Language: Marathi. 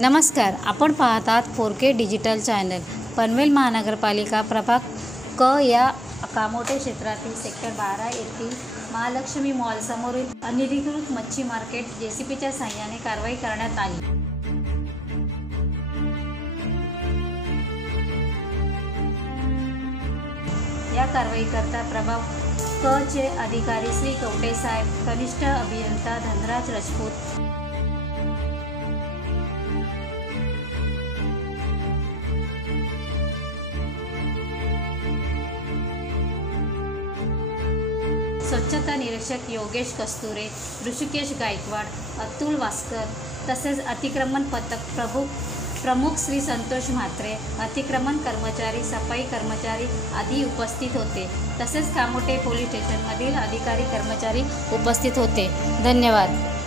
नमस्कार, आपण पाहतात 4K डिजिटल चॅनल. पनवेल महानगरपालिका प्रभाग क या कामोठे क्षेत्रातील सेक्टर 12 येथील महालक्ष्मी मॉल समोरील अनधिकृत मच्छी मार्केट JCBच्या साहाय्याने कारवाई करण्यात आली. या कारवाईकरता प्रभाग क चे अधिकारी श्री कवटे साहेब, कनिष्ठ अभियंता धनराज राजपूत, स्वच्छता निरीक्षक योगेश कस्तुरे, ऋषिकेश गायकवाड, अतुल वास्कर तसेच अतिक्रमण पथक प्रमुख श्री संतोष म्हात्रे, अतिक्रमण कर्मचारी, सफाई कर्मचारी आदी उपस्थित होते. तसेच कामोठे पोलीस स्टेशनमधील अधिकारी कर्मचारी उपस्थित होते. धन्यवाद.